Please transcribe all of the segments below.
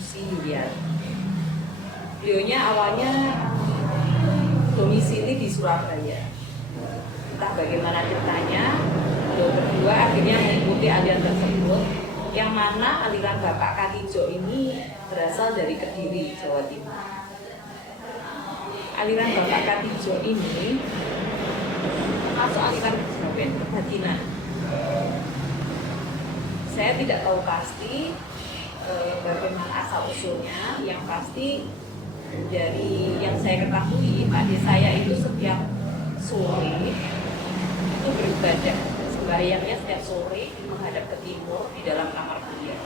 Susi Yuliar. Beliaunya awalnya domisili di Surabaya. Entah bagaimana ceritanya, beliau berdua akhirnya mengikuti aliran tersebut, yang mana aliran Bapak Katijo ini berasal dari Kediri, Jawa Timur. Aliran Bapak Katijo ini masuk aliran kebatinan. Saya tidak tahu pasti bagaimana asal usulnya. Yang pasti dari yang saya ketahui, Pak Ade saya itu setiap sore itu beribadah, sembahyangnya setiap sore menghadap ke timur di dalam kamar beliau.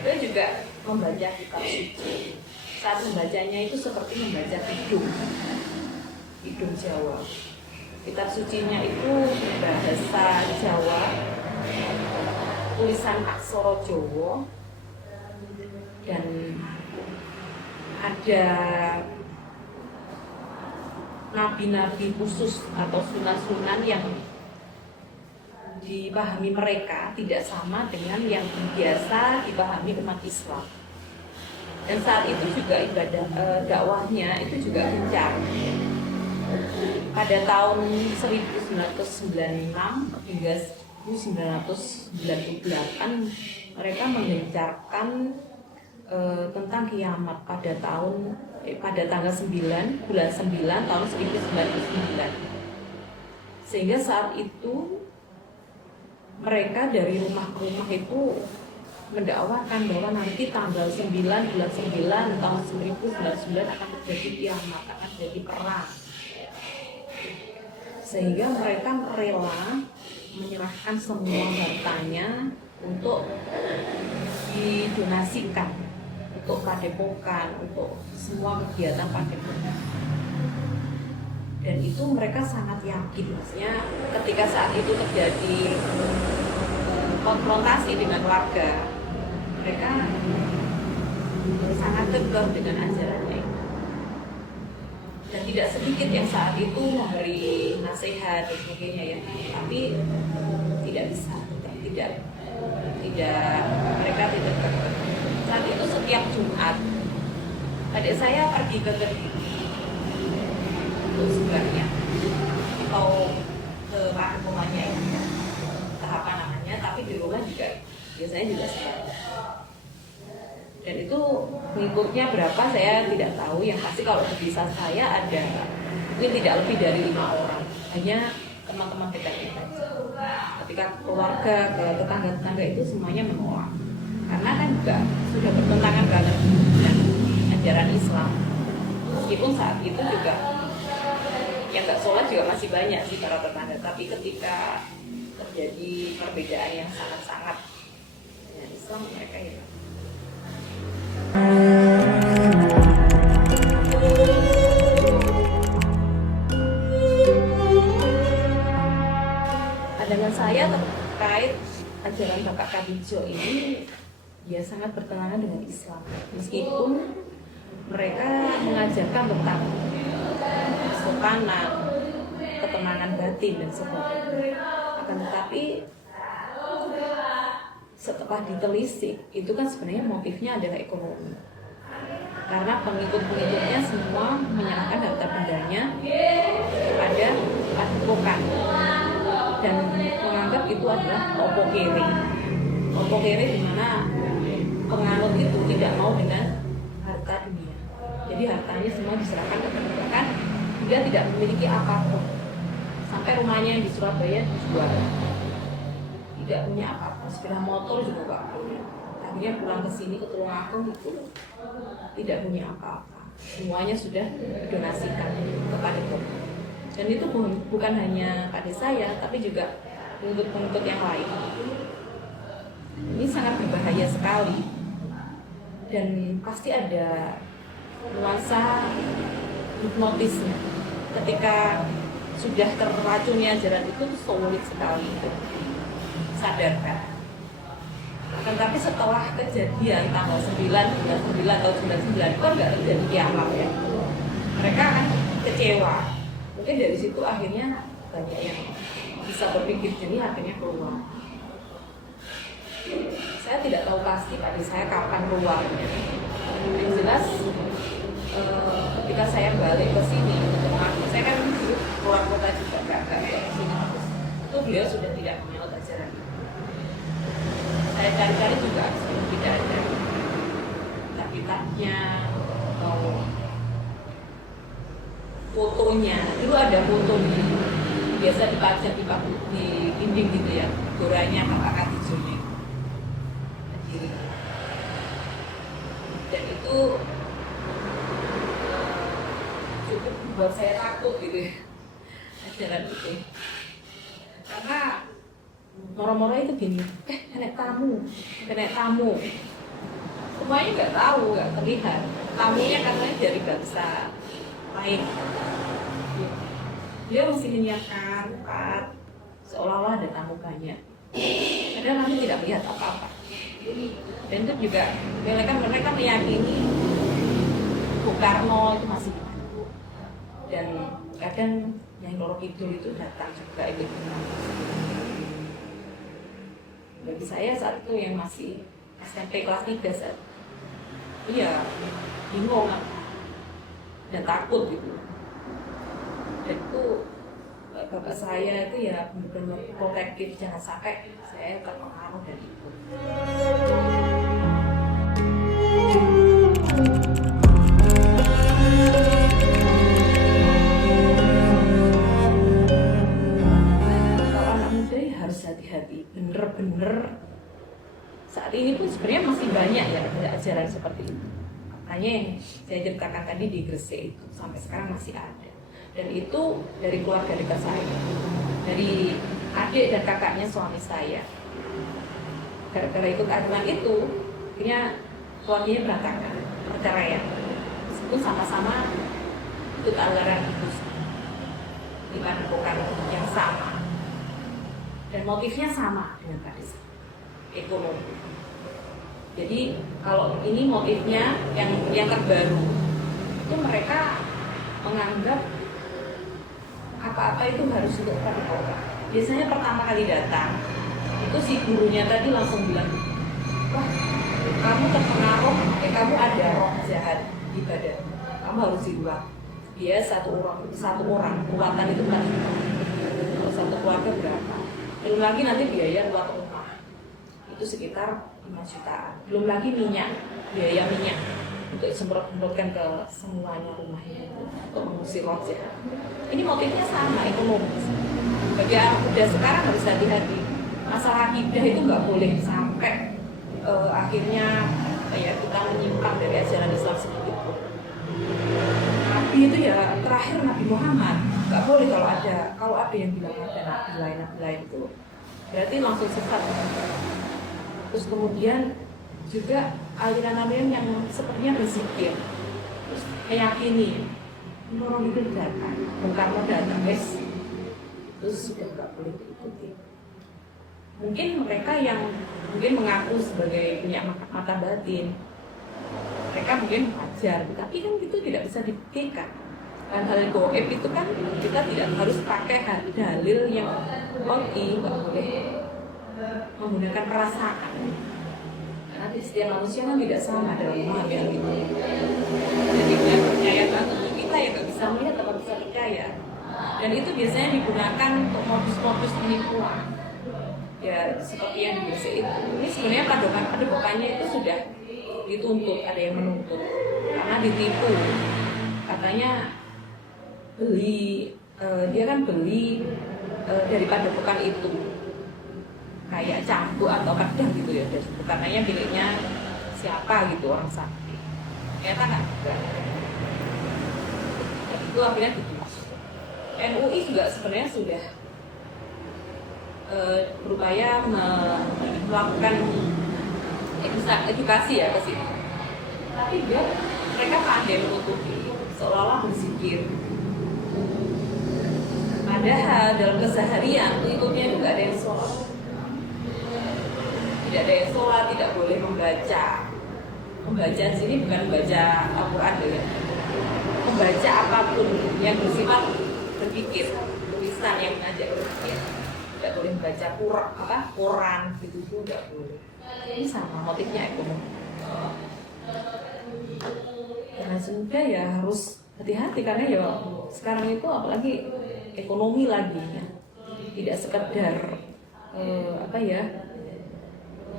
Beliau juga membaca kitab suci. Saat membacanya itu seperti membaca hidung Jawa. Kitab sucinya itu bahasa Jawa, tulisan aksara Jawa, dan ada nabi-nabi khusus atau sunan-sunan yang dipahami mereka tidak sama dengan yang biasa dipahami umat Islam. Dan saat itu juga ibadah dakwahnya itu juga gencar. Pada tahun 1996 hingga 1998 mereka menggencarkan tentang kiamat pada tanggal 9 bulan 9 tahun 1999. Sehingga saat itu mereka dari rumah ke rumah itu mendakwakan bahwa nanti tanggal 9 bulan 9 tahun 1999 akan terjadi kiamat, akan terjadi perang. Sehingga mereka rela menyerahkan semua hartanya untuk didonasikan untuk padepokan, untuk semua kegiatan padepokan. Dan itu mereka sangat yakin, maksudnya ketika saat itu terjadi konfrontasi dengan warga, mereka sangat tegar dengan ajarannya. Dan tidak sedikit yang saat itu memberi nasihat dan sebagainya ya, tapi tidak bisa, mereka tidak tegar. Saat itu setiap Jumat adik saya pergi ke Kediri untuk sebenarnya atau ke rumahnya ya, entah apa namanya, tapi di rumah juga biasanya juga sebenarnya. Dan itu pengikutnya berapa saya tidak tahu, yang pasti kalau di desa saya ada mungkin tidak lebih dari 5 orang, hanya teman-teman dekat kita. Ketika keluarga, ke tetangga-tetangga itu semuanya menolak, karena kan juga sudah bertentangan banget dengan ajaran Islam. Meskipun saat itu juga yang nggak sholat juga masih banyak sih para tetangga, tapi ketika terjadi perbedaan yang sangat-sangat dengan Islam, mereka ya. Pandangan saya terkait ajaran Bapak Katijo ini, dia sangat bertentangan dengan Islam. Meskipun mereka mengajarkan tentang kesopanan, ketenangan batin dan sebagainya. Akan tetapi setelah ditelisik, itu kan sebenarnya motifnya adalah ekonomi. Karena pengikut-pengikutnya semua menyerahkan harta bendanya kepada padepokan dan menganggap itu adalah opokere. Opokere di mana penganut itu tidak mau dengan harta dunia. Jadi hartanya semua diserahkan ke padepokan, dia tidak memiliki apapun. Sampai rumahnya di Surabaya dijual. Tidak punya apa-apa, sepeda motor juga nggak punya. Akhirnya pulang ke sini ke Tulungagung itu tidak punya apa-apa. Semuanya sudah didonasikan kepada padepokan. Dan itu bukan hanya pada saya, tapi juga pengikut-pengikut yang lain. Ini sangat berbahaya sekali. Dan pasti ada nuansa hipnotisnya. Ketika sudah terracuni ajaran itu sulit sekali sadarkan. Tetapi setelah kejadian tanggal 9 atau 99 kan nggak terjadi kiamat ya. Mereka akan kecewa. Mungkin dari situ akhirnya banyak yang bisa berpikir jernih, akhirnya keluar. Saya tidak tahu pasti pada saya kapan keluarnya. Yang jelas ketika saya balik ke sini untuk mengaku, saya kan keluar kota juga nggak ke sini terus. Itu beliau sudah tidak menyaut ajaran itu. Saya cari-cari juga sudah tidak ada kitabnya atau fotonya. Dulu ada fotonya, biasa dipajang di dinding gitu ya, goranya kakak Katijonya sendiri. Dan itu cukup membuat saya takut gitu ya, ajaran itu. Karena moro-moro itu gini, kena tamu. Semuanya nggak tahu, nggak terlihat. Tamunya katanya dari bangsa lain. Dia mesti menyiapkan tempat seolah-olah ada tamu banyak. Padahal kami tidak melihat apa-apa. Dan itu juga mereka meyakini Bung Karno itu masih hidup. Dan kadang yang Loro Kidul itu datang juga ikut. Bagi saya saat itu yang masih SMP kelas 3 saat iya bingung dan takut gitu. Dan itu bapak saya itu ya benar-benar protektif, jangan sampai saya terpengaruh dan ikut. Kalau anak muda harus hati-hati, bener-bener saat ini pun sebenarnya masih banyak ya ada ajaran seperti itu. Makanya yang saya ceritakan tadi di Gresik itu sampai sekarang masih ada. Dan itu dari keluarga dekat saya, dari adik dan kakaknya suami saya. Gara-gara ikut ajaran itu, akhirnya keluarganya berantakan, perceraian. Meskipun sama-sama ikut aliran itu di padepokan yang sama. Dan motifnya sama dengan Kadis, ekonomi. Jadi kalau ini motifnya yang terbaru, itu mereka menganggap apa-apa itu harus untuk padepokan. Biasanya pertama kali datang, itu si gurunya tadi langsung bilang, wah kamu terpengaruh, kamu ada roh jahat di badan, kamu harus dibuat. Dia satu orang, ruatan itu kan kalau satu keluarga berapa? Belum lagi nanti biaya ruat rumah, itu sekitar 5 jutaan. Belum lagi biaya minyak untuk semprot-semprotkan ke semuanya rumahnya itu untuk mengusir roh jahat. Ini motifnya sama, ekonomis. Bagi anak muda sekarang harus hati-hati. Masalah akidah itu nggak boleh sampai akhirnya ya kita menyimpang dari ajaran Islam sedikit pun. Nabi itu ya terakhir Nabi Muhammad, nggak boleh kalau ada yang bilang ada nabi lain itu berarti langsung sesat. Terus kemudian juga aliran-aliran yang sepertinya berzikir, terus meyakini orang itu datang, Bung Karno datang, terus sudah nggak boleh diikuti. Mungkin mereka yang mengaku sebagai punya mata batin, mereka mungkin wajar, tapi kan itu tidak bisa dibuktikan. Hal-hal goib itu kan kita tidak harus pakai dalil yang nggak boleh menggunakan perasaan. Karena setiap manusia kan tidak sama dalam memahami hal itu. Jadi kita percaya banget, kita ya nggak bisa melihat atau bisa percaya. Dan itu biasanya digunakan untuk modus-modus penipuan. Ya seperti yang di Gresik itu. Ini sebenarnya padepokannya itu sudah dituntut, ada yang menuntut karena ditipu. Katanya dia kan beli dari padepokan itu kayak cambuk atau pedang gitu ya, katanya miliknya siapa gitu, orang sakti. Ternyata nggak juga. Dan itu akhirnya ditutup. MUI juga sebenarnya sudah berupaya melakukan edukasi ya ke sini. Tapi mereka pandai menutupi, seolah-olah berzikir. Padahal dalam keseharian pengikutnya juga ada yang sholat. Tidak ada yang sholat, tidak boleh membaca. Membaca di sini bukan membaca Al-Quran ya. Membaca apapun yang bersifat berpikir, tulisan yang mengajak berpikir. Tidak boleh membaca Quran gitu, tidak boleh. Ini sama motifnya ekonomi. muda ya harus hati-hati, karena ya sekarang itu apalagi ekonomi lagi ya, tidak sekedar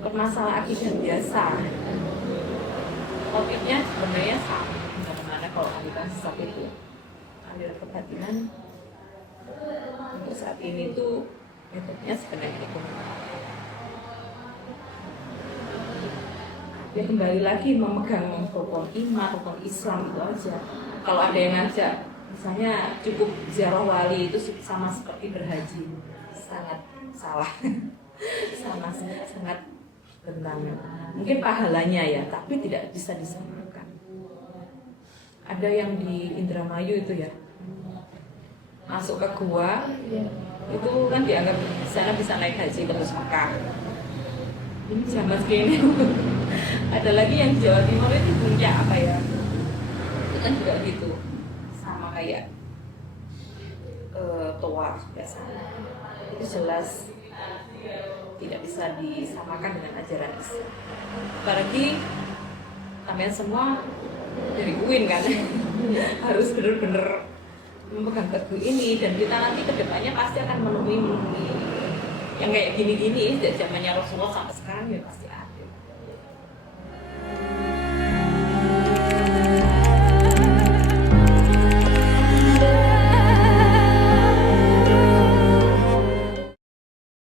permasalahan akidah biasa. Topiknya sebenarnya sama, bagaimana kalau aliran sesat itu aliran kebatinan untuk saat ini tuh metodenya sebenarnya ekonomi. Ya kembali lagi memegang rukun iman, rukun Islam itu aja. Kalau ada yang ngajak, misalnya cukup ziarah wali itu sama seperti berhaji, sangat salah, sangat bertentangan. Mungkin pahalanya ya, tapi tidak bisa disamakan. Ada yang di Indramayu itu ya, masuk ke gua, itu kan dianggap sana bisa naik haji terus Mekah. Ini zaman segini. Ada lagi yang di Jawa Timur itu puncak apa ya? Itu kan juga gitu, sama kayak toa biasanya. Itu jelas tidak bisa disamakan dengan ajaran Islam. Apalagi kalian semua dari UIN kan, harus benar-benar memegang teguh ini, dan kita nanti kedepannya pasti akan menemui yang kayak gini-gini. Dari zamannya Rasulullah sampai sekarang ya pasti